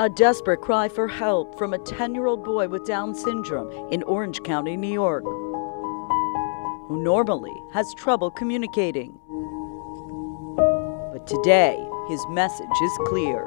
A desperate cry for help from a 10-year-old boy with Down syndrome in Orange County, New York, who normally has trouble communicating. But today, his message is clear.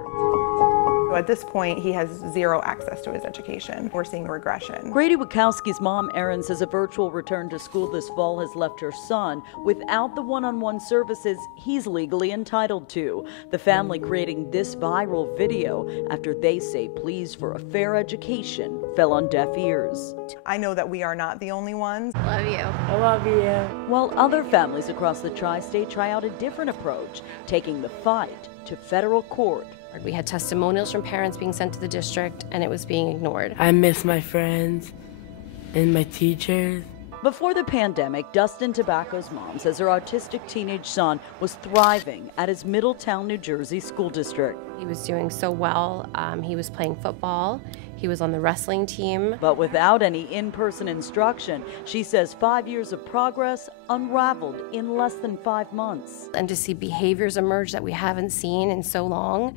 At this point, he has zero access to his education. We're seeing regression. Grady Wachowski's mom, Erin, says a virtual return to school this fall has left her son without the one-on-one services he's legally entitled to. The family creating this viral video after they say pleas for a fair education fell on deaf ears. I know that we are not the only ones. Love you. I love you. While other families across the tri-state try out a different approach, taking the fight to federal court. We had testimonials from parents being sent to the district, and it was being ignored. I miss my friends and my teachers. Before the pandemic, Dustin Tobacco's mom says her autistic teenage son was thriving at his Middletown, New Jersey school district. He was doing so well. He was playing football. He was on the wrestling team. But without any in-person instruction, she says 5 years of progress unraveled in less than 5 months. And to see behaviors emerge that we haven't seen in so long,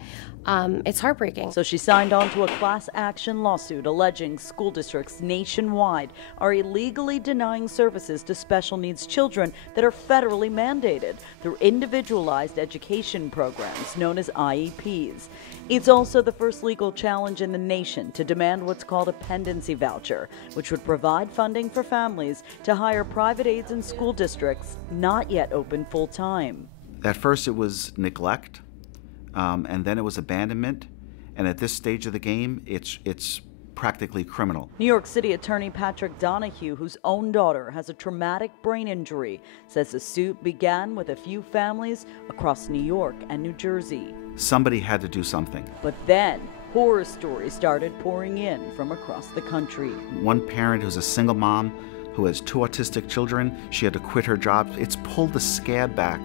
it's heartbreaking. So she signed on to a class action lawsuit alleging school districts nationwide are illegally denying services to special needs children that are federally mandated through individualized education programs known as IEPs. It's also the first legal challenge in the nation to demand what's called a pendency voucher, which would provide funding for families to hire private aides in school districts not yet open full-time. At first it was neglect, and then it was abandonment, and at this stage of the game, it's practically criminal. New York City Attorney Patrick Donahue, whose own daughter has a traumatic brain injury, says the suit began with a few families across New York and New Jersey. Somebody had to do something. But then, horror stories started pouring in from across the country. One parent who's a single mom who has 2 autistic children, she had to quit her job. It's pulled the scab back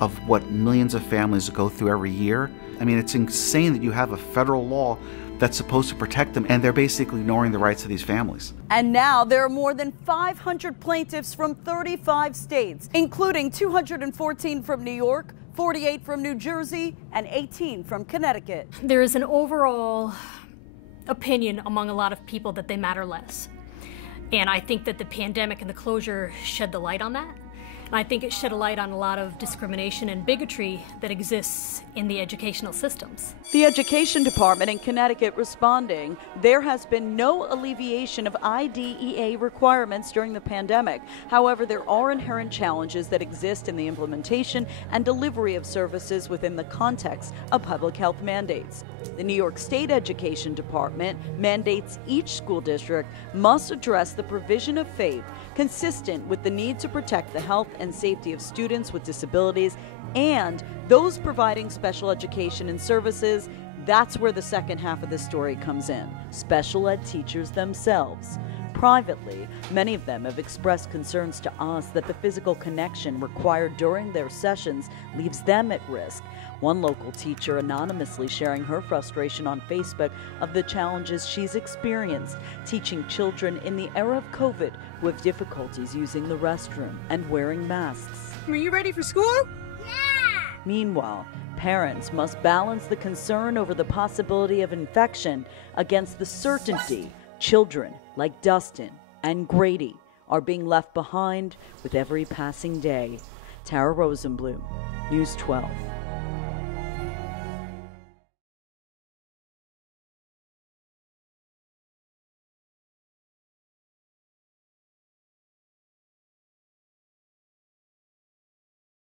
of what millions of families go through every year. I mean, it's insane that you have a federal law that's supposed to protect them, and they're basically ignoring the rights of these families. And now there are more than 500 plaintiffs from 35 states, including 214 from New York, 48 from New Jersey, and 18 from Connecticut. There is an overall opinion among a lot of people that they matter less. And I think that the pandemic and the closure shed the light on that. And I think it shed a light on a lot of discrimination and bigotry that exists in the educational systems. The Education Department in Connecticut responding, there has been no alleviation of IDEA requirements during the pandemic. However, there are inherent challenges that exist in the implementation and delivery of services within the context of public health mandates. The New York State Education Department mandates each school district must address the provision of FAPE consistent with the need to protect the health and safety of students with disabilities and those providing special education and services. That's where the second half of the story comes in. Special ed teachers themselves. Privately, many of them have expressed concerns to us that the physical connection required during their sessions leaves them at risk. One local teacher anonymously sharing her frustration on Facebook of the challenges she's experienced teaching children in the era of COVID who have difficulties using the restroom and wearing masks. Are you ready for school? Yeah! Meanwhile, parents must balance the concern over the possibility of infection against the certainty children like Dustin and Grady are being left behind with every passing day. Tara Rosenblum, News 12.